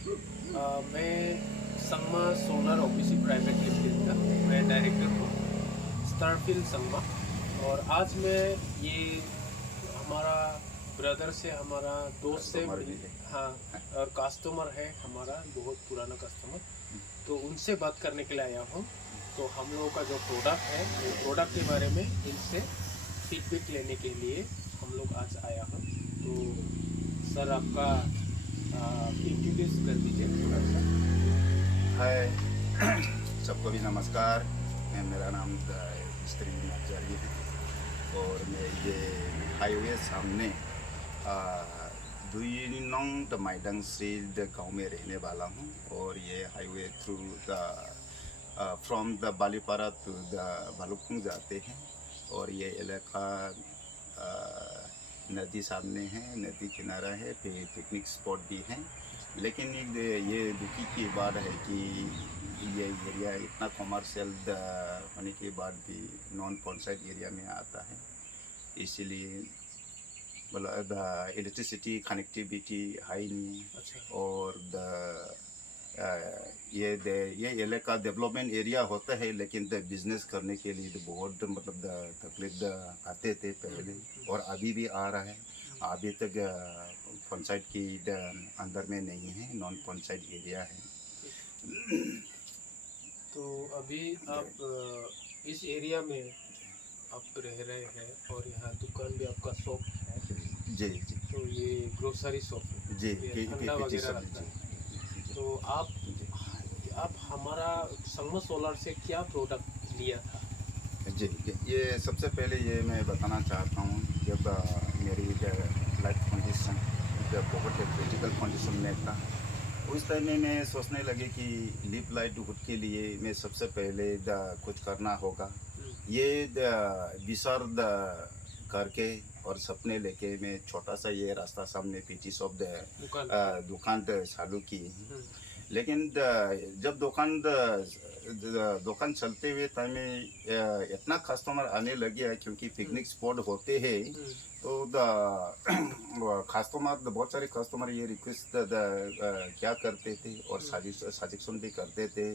मैं Sangma solar OBC private limited का मैं डायरेक्टर हूँ, स्टारफिल संगमा। और आज मैं ये हमारा ब्रदर से, हमारा दोस्त से कस्टमर मिल, भी है। हाँ, और कस्टमर है हमारा, बहुत पुराना कस्टमर। तो उनसे बात करने के लिए आया हूँ। तो हम लोगों का जो प्रोडक्ट है, वो प्रोडक्ट के बारे में इनसे फीडबैक लेने के लिए हम लोग आज आया हूँ। तो सर, आपका इंट्रोड्यूस कर दीजिए थोड़ा सा। हाय सबको भी नमस्कार। मेरा नाम मिस्त्री नजारी है और मैं ये हाईवे सामने दुई नंग द माइडंग से गाँव में रहने वाला हूँ। और ये highway through the from the Balipara to the Bhalukpong जाते हैं। और ये इलाका नदी सामने है, नदी किनारा है, पिकनिक स्पॉट भी हैं। लेकिन ये दुखी की बात है कि ये एरिया इतना कॉमर्शियल होने के बाद भी नॉन पॉन्साइड एरिया में आता है। इसीलिए मतलब द इलेक्ट्रिसिटी कनेक्टिविटी हाई नहीं है। अच्छा। और ये इलाका डेवलपमेंट एरिया होता है, लेकिन द बिजनेस करने के लिए तो बहुत मतलब द तकलीफ आते थे पहले और अभी भी आ रहा है। अभी तक पंचायत की अंदर में नहीं है, नॉन पंचायत एरिया है। तो अभी आप इस एरिया में आप रह रहे हैं और यहाँ दुकान भी आपका शॉप है। जी जी तो ये ग्रोसरी शॉप है, जी ये पी ठंडा पीटी वगैरह सब रखता जी है। जी तो जी आप हमारा संगम सोलर से क्या प्रोडक्ट लिया था? जी जी। ये सबसे पहले ये मैं बताना चाहता हूँ, जब मेरी लाइफ कंडीशन जब बहुत क्रिटिकल कंडीशन में था, उस टाइम में मैं सोचने लगे कि लिव लाइवलीहुड के लिए मैं सबसे पहले कुछ करना होगा। ये विचार करके और सपने लेके मैं छोटा सा ये रास्ता सामने पीटी शॉप दुकान। दुकान चालू की। हम्म। लेकिन जब दुकान चलते हुए टाइम में इतना कस्टमर आने लगे है, क्योंकि पिकनिक स्पॉट होते हैं। हम्म। तो कस्टमर बहुत सारे कस्टमर ये रिक्वेस्ट क्या करते थे और सजेशन भी करते थे।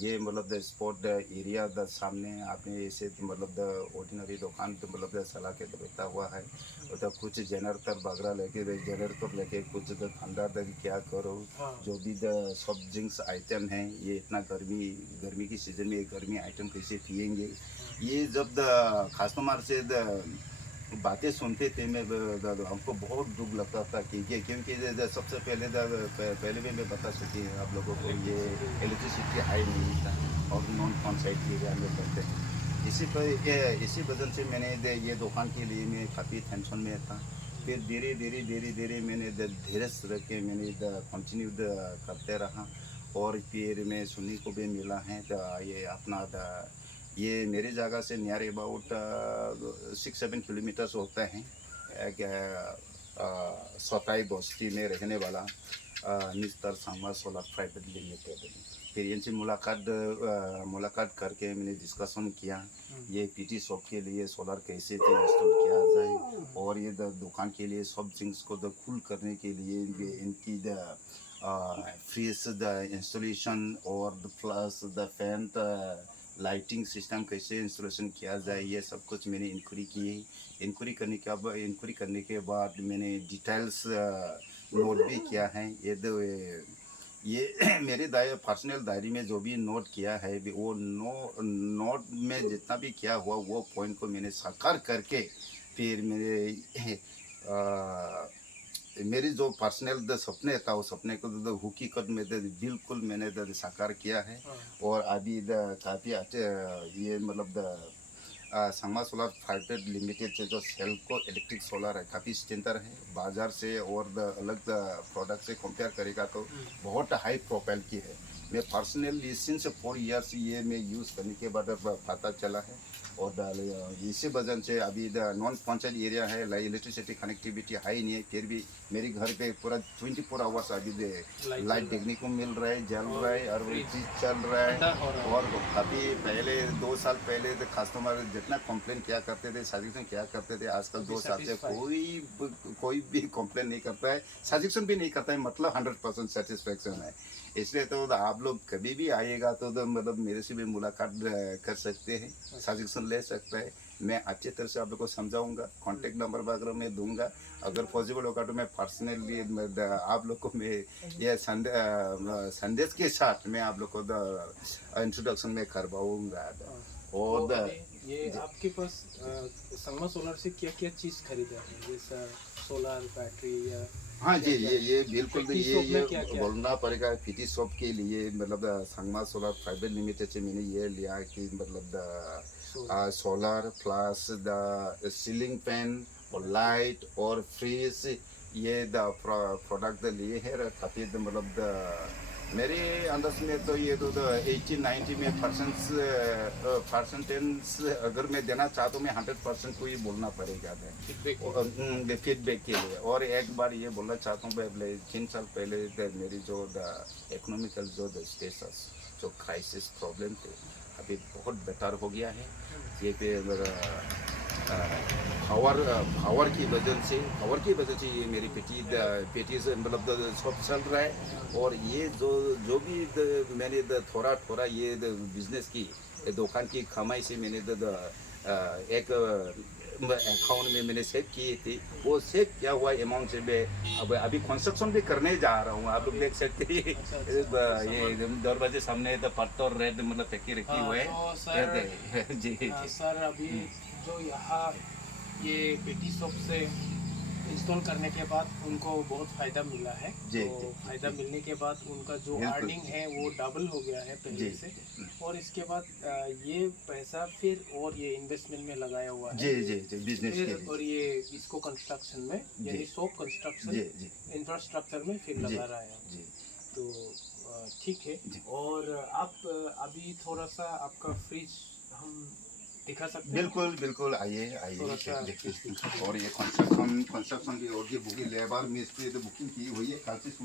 ये मतलब द स्पॉट एरिया द सामने आपने ऐसे मतलब द ऑर्डिनरी दुकान तो मतलब चला के बैठा हुआ है। तो कुछ जनरेटर वगैरह लेके जनरेटर लेके कुछ द ठंडा द क्या करो। हाँ। जो भी द सॉफ्ट ड्रिंक्स आइटम हैं, ये इतना गर्मी की सीज़न में गर्मी आइटम कैसे पियेंगे। ये जब द कस्टमर से द बातें सुनते थे, हमको बहुत दुख लगता था कि ये क्योंकि सबसे पहले पहले भी मैं बता चुकी हूँ आप लोगों को, ये इलेक्ट्रिसिटी। इलेक्ट्रिसिटी हाई नहीं था और नॉन कॉन्साइट एरिया में करते हैं। इसी वजह से मैंने ये दुकान के लिए मैं काफ़ी टेंशन में था। फिर धीरे धीरे मैंने धीरज रख के मैंने कंटिन्यू करते रहा। और फिर मैं सुनने को भी मिला है ये अपना ये मेरी जगह से नियर अबाउट 6-7 किलोमीटर्स होता है। एक सोताई बस्ती में रहने वाला mister Sangma solar private limited. फिर इनसे मुलाकात करके मैंने डिस्कशन किया ये पीटी शॉप के लिए सोलर कैसे इंस्टॉल किया जाए, और ये दुकान के लिए सब थिंग्स को कूल करने के लिए इनकी फ्रीज द इंस्टॉलेशन और plus the fan lighting system कैसे इंस्टॉलेशन किया जाए, ये सब कुछ मैंने इंक्वायरी की। इंक्वायरी करने के बाद मैंने डिटेल्स नोट भी किया है। ये मेरे पर्सनल डायरी में जो भी नोट किया है वो नोट में जितना भी किया हुआ वो पॉइंट को मैंने साकार करके फिर मेरी जो पर्सनल सपने था, वो सपने को हकीकत में बिल्कुल मैंने साकार किया है। हाँ। और अभी काफ़ी अच्छे ये मतलब संगमा सोलर प्राइवेट लिमिटेड से जो सेल को इलेक्ट्रिक सोलर है काफ़ी स्टैंडर्ड है बाज़ार से, और अलग प्रोडक्ट से कंपेयर करेगा तो बहुत हाई प्रोफाइल की है। मैं पर्सनली सिंस 4 इयर्स ये मैं यूज़ करने के बाद पता चला है। और इसी वजह से अभी नॉन पंचायत एरिया है, इलेक्ट्रिसिटी कनेक्टिविटी हाई नहीं है, फिर भी मेरे घर पे पूरा 24 आवर्स अभी लाइट देखने को मिल रहा है, जल रहा है और फ्रिज फ्रिज चल रहा ठंडा है। हो रहा और काफ़ी पहले 2 साल पहले तो कस्टमर जितना कंप्लेन क्या करते थे, साजिशन क्या करते थे, आजकल अभी 2 साल से satisfied। कोई भी कंप्लेन नहीं करता है, साजिशन भी नहीं करता है, मतलब 100% सेटिस्फेक्शन है। इसलिए तो आप लोग कभी भी आइएगा तो मतलब मेरे से भी मुलाकात कर सकते हैं, सजेशन ले सकते हैं। मैं अच्छी तरह से आप लोग को समझाऊंगा, कांटेक्ट नंबर वगैरह मैं दूंगा। अगर पॉसिबल होगा तो मैं पर्सनली आप लोग को मैं ये संदेश के साथ मैं आप लोग को इंट्रोडक्शन में करवाऊंगा। तो और अभी ये आपके पास संगमा सोलर से क्या क्या चीज़ खरीदा है, जैसा सोलर बैटरी या हाँ जी, क्या ये बिल्कुल पेटी ये शॉप में ये क्या क्या बोलना पड़ेगा फिटी शॉप के लिए, मतलब संगमा सोलर प्राइवेट लिमिटेड से मैंने ये लिया कि मतलब solar solar plus the ceiling fan और लाइट और फ्रीज, ये द प्रोडक्ट लिए है ताकि मतलब मेरे अंदाज में तो ये तो 80-90 में परसेंटेज अगर मैं देना चाहता हूँ, मैं 100% को ही बोलना पड़ेगा फीडबैक फीडबैक के लिए। और एक बार ये बोलना चाहता हूँ, पहले 3 साल पहले मेरी जो इकोनॉमिकल जो स्टेटस जो क्राइसिस प्रॉब्लम थे, अभी बहुत बेटर हो गया है। ये पावर की वजह से ये मेरी पेटी से मतलब सब चल रहा है। और ये जो भी मैंने थोड़ा ये बिजनेस की दुकान की कमाई से मैंने एक अकाउंट में मैंने सेव किए थे, वो सेव किया हुआ अमाउंट से मैं अब अभी कंस्ट्रक्शन भी करने जा रहा हूँ। आप लोग देख सकते हैं ये दरवाजे सामने पत्थर रेड मतलब फेंकी रखी हुए तो सर है जी सर अभी जो यहाँ ये पेटी शॉप से इंस्टॉल करने के बाद उनको बहुत फ़ायदा मिला है। जी, तो जी, फ़ायदा मिलने के बाद उनका जो बिल्कुल। अर्निंग है वो डबल हो गया है पहले जी, से। और इसके बाद ये पैसा फिर और ये इन्वेस्टमेंट में लगाया हुआ है जी बिजनेस के फिर, लिए। और ये इसको कंस्ट्रक्शन में यानी शॉप कंस्ट्रक्शन जी इंफ्रास्ट्रक्चर में फिर जी लगा रहा है। जी तो ठीक है। जी। और आप अभी थोड़ा सा आपका फ्रिज हम दिखा सकते हैं? बिल्कुल बिल्कुल, आइए थोड़ा सा आइए देखिए। और ये कंस्ट्रक्शन की और ये बुकिंग लेबर मिस्त्री बुकिंग की हुई है, कल से